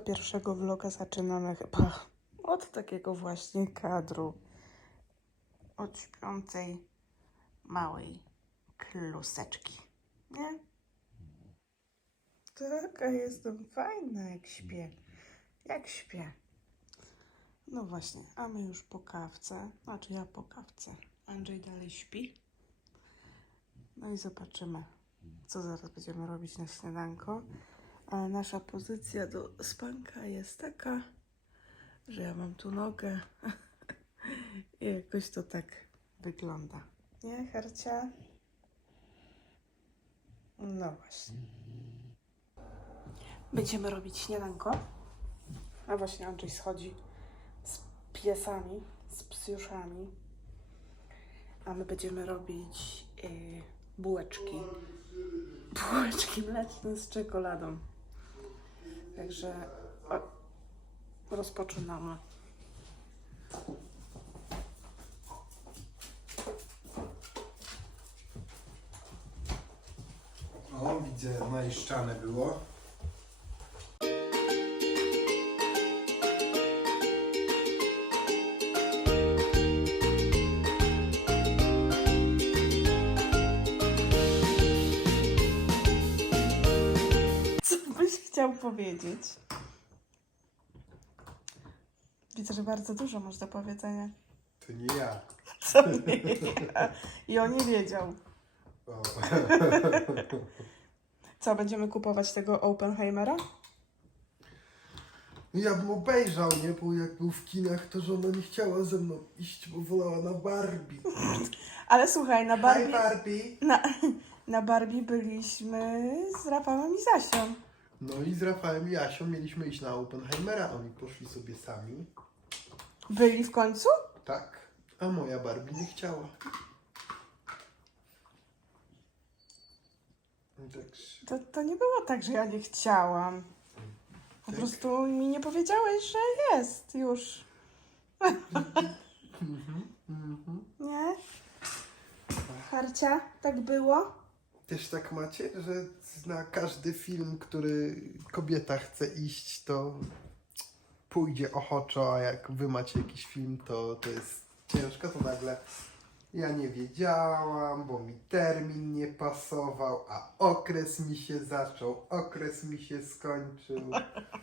Pierwszego vloga zaczynamy chyba od takiego właśnie kadru. Od śpiącej małej kluseczki. Nie? Taka jestem fajna, jak śpię. Jak śpię. No właśnie, a my już po kawce. Znaczy ja po kawce. Andrzej dalej śpi. No i zobaczymy, co zaraz będziemy robić na śniadanko. Nasza pozycja do spanka jest taka, że ja mam tu nogę i jakoś to tak wygląda. Nie, Hercia? No właśnie. Będziemy robić śniadanko. A właśnie Andrzej schodzi z piesami, z psiuszami. A my będziemy robić y, bułeczki. Bułeczki mleczne z czekoladą. Także rozpoczynamy. O, widzę, najszczane było. Chciał powiedzieć? Widzę, że bardzo dużo masz do powiedzenia. To nie ja. Co nie ja. I on nie wiedział. O. Co, będziemy kupować tego Oppenheimera? No ja bym obejrzał, nie? Bo jak był w kinach, to żona nie chciała ze mną iść, bo wolała na Barbie. Ale słuchaj, na Hi Barbie, Barbie! na, na Barbie byliśmy z Rafałem i Zasią. No i z Rafałem i Jasią mieliśmy iść na Oppenheimera, oni poszli sobie sami. Byli w końcu? Tak. A moja Barbie nie chciała. No Także... To, to nie było tak, że ja nie chciałam. Po Tak. prostu mi nie powiedziałeś, że jest już. Mhm. Nie? Harcia, tak było? Też tak macie, że na każdy film, który kobieta chce iść, to pójdzie ochoczo, a jak wy macie jakiś film, to, to jest ciężko, to nagle ja nie wiedziałam, bo mi termin nie pasował, a okres mi się zaczął, okres mi się skończył.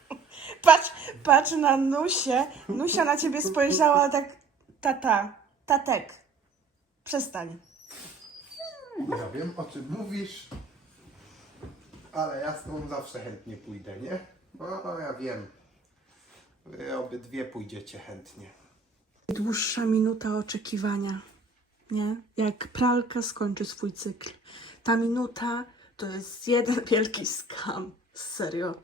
Patrz, patrz na Nusię. Nusia na ciebie spojrzała tak, tata, tatek. Przestań. Ja wiem, o czym mówisz, ale ja z tobą zawsze chętnie pójdę, nie? No, ja wiem. Wy obydwie pójdziecie chętnie. Dłuższa minuta oczekiwania, nie? Jak pralka skończy swój cykl. Ta minuta to jest jeden wielki skam. Serio.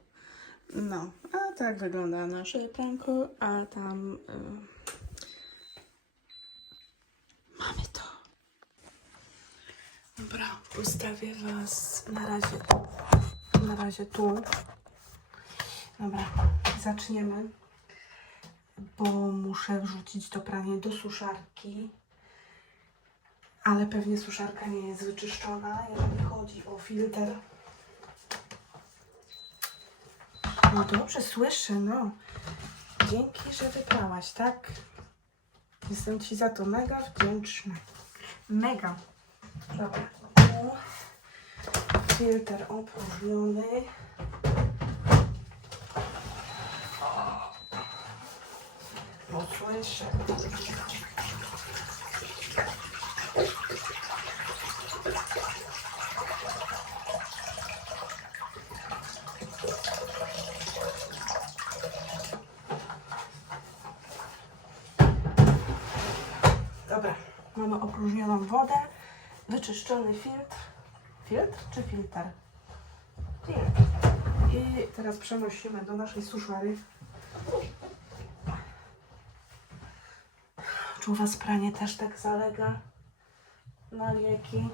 No, a tak wygląda nasze pranko, a tam... y, Mamy to. Dobra, ustawię was na razie, na razie tu. Dobra, zaczniemy bo muszę wrzucić to pranie do suszarki. Ale pewnie suszarka nie jest wyczyszczona, jeżeli chodzi o filtr. No dobrze, słyszę, no. Dzięki, że wyprałaś, tak? Jestem Ci za to mega wdzięczna. Mega. Dobra. Filtr opróżniony. No słyszę. Dobra, mamy opróżnioną wodę, wyczyszczony filtr. Filtr czy filtr? Filtr. I teraz przenosimy do naszej suszary. Czy u Was pranie też tak zalega na wieki?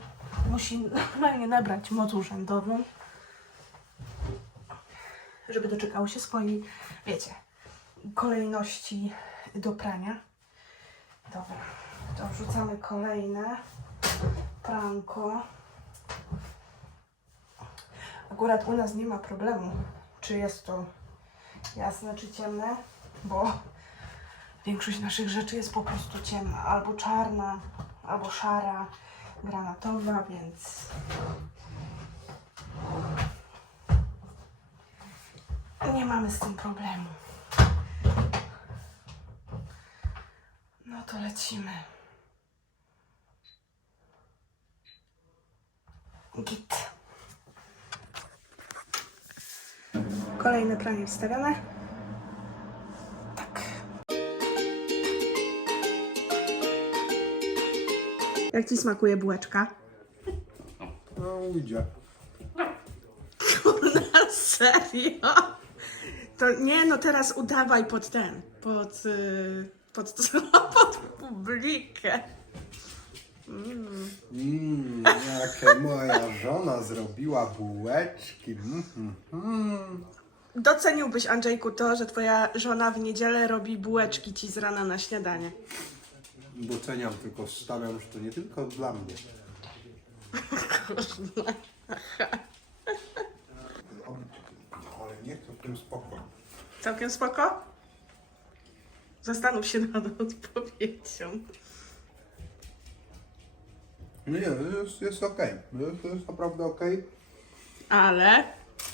Musi normalnie nabrać moc urzędową, żeby doczekało się swojej, wiecie, kolejności do prania. Dobra, to wrzucamy kolejne pranko. Akurat u nas nie ma problemu, czy jest to jasne czy ciemne, bo większość naszych rzeczy jest po prostu ciemna, albo czarna, albo szara, granatowa, więc nie mamy z tym problemu. No to lecimy. Git. Kolejne pranie wstawione. Tak. Jak ci smakuje bułeczka? No ujdzie. Na serio? To nie, no teraz udawaj pod ten, pod, y, pod, pod publikę. Mmm, jakie moja żona zrobiła bułeczki. Mm. Doceniłbyś, Andrzejku, to, że twoja żona w niedzielę robi bułeczki ci z rana na śniadanie. Doceniam, tylko stawiam, że to nie tylko dla mnie. Ale nie, tym spoko. Całkiem spoko? Zastanów się nad odpowiedzią. Nie, jest, jest okej. Jest, jest naprawdę okej. Ale,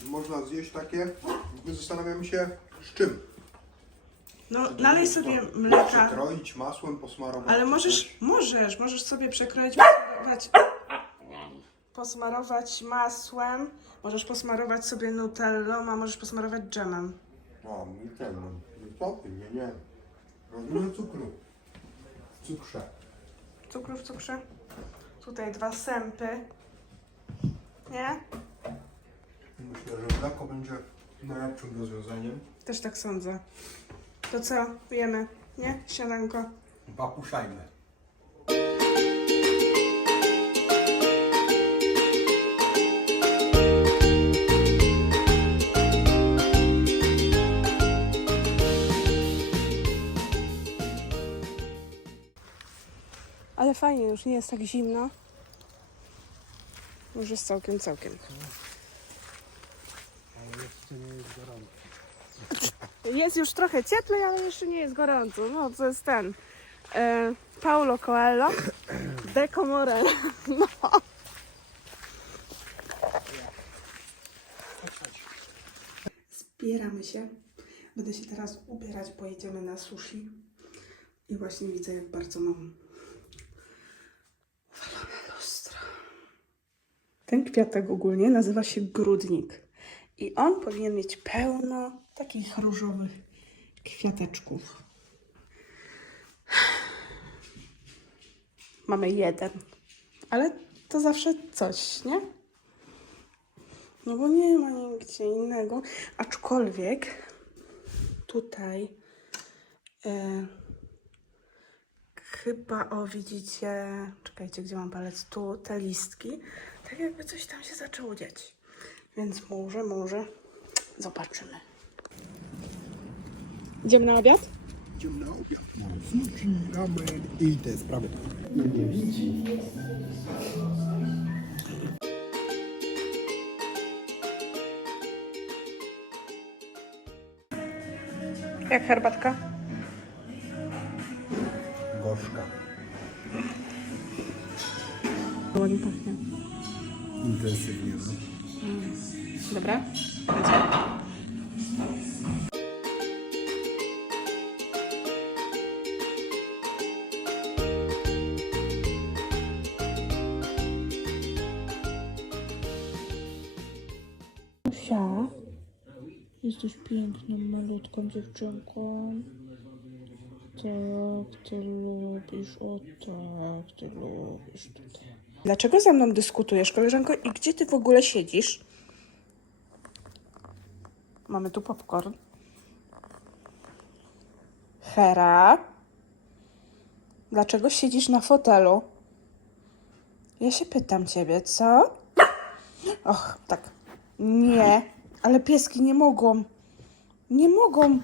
Można zjeść takie. Zastanawiam się z czym. no nalej sobie mleka. Przekroić masłem, posmarować. Ale możesz, możesz, możesz sobie przekroić, posmarować, posmarować masłem, możesz posmarować sobie nutellą, a możesz posmarować dżemem. O, nie ten, no. Co ty? Nie, nie. Robimy cukru. W cukrze. Cukru w cukrze. Tutaj dwa sępy. Nie? Myślę, że mleko będzie najlepszym rozwiązaniem. Też tak sądzę. To co? Jemy, nie? Śniadanko. Papuszajmy. Fajnie, już nie jest tak zimno. Już jest całkiem, całkiem. Ale jeszcze nie jest gorąco. Jest już trochę cieplej, ale jeszcze nie jest gorąco. No, to jest ten. E, Paulo Coelho. Deco Morel. No. Zbieramy się. Będę się teraz ubierać, bo jedziemy na sushi. I właśnie widzę, jak bardzo mam Ten kwiatek ogólnie nazywa się grudnik. I on powinien mieć pełno takich różowych kwiateczków. Mamy jeden, ale to zawsze coś, nie? No bo nie ma nigdzie innego. Aczkolwiek tutaj e, chyba, o widzicie, czekajcie, gdzie mam palec? Tu, te listki. Tak jakby coś tam się zaczęło dziać. Więc może, może zobaczymy. Idziemy na obiad? Idziemy na obiad. Sushi, ramen i te sprawy. Nie widzi. Jak herbatka? Gorzka. Ładnie pachnie. Intensywnie. No. Dobra? Usia, jesteś piękną, malutką dziewczynką. Tak, ty lubisz, o tak, ty lubisz tutaj. Dlaczego ze mną dyskutujesz, koleżanko? I gdzie ty w ogóle siedzisz? Mamy tu popcorn. Hera, dlaczego siedzisz na fotelu? Ja się pytam ciebie, co? Och, tak. Nie, ale pieski nie mogą. Nie mogą.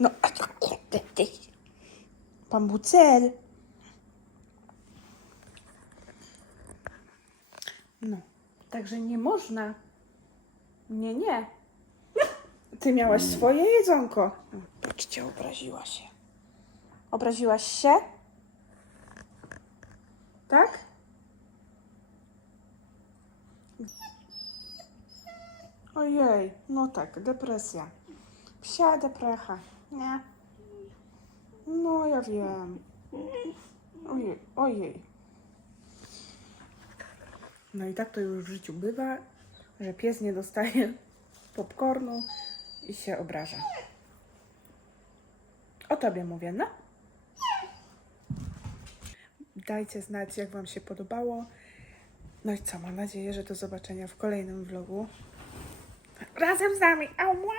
No, a to kurde, ty. Pan Bucel. No, także nie można. Nie, nie. Ty miałaś swoje jedzonko. Patrzcie, obraziła się. Obraziłaś się? Tak? Ojej, no tak, depresja. Psia deprecha, nie? No, ja wiem. Ojej, ojej. No i tak to już w życiu bywa, że pies nie dostaje popcornu i się obraża. O tobie mówię, no. Dajcie znać, jak wam się podobało. No i co, mam nadzieję, że do zobaczenia w kolejnym vlogu. Razem z nami, ała!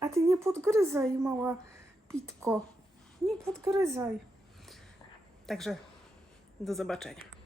A ty nie podgryzaj, mała pitko. Nie podgryzaj. Także do zobaczenia.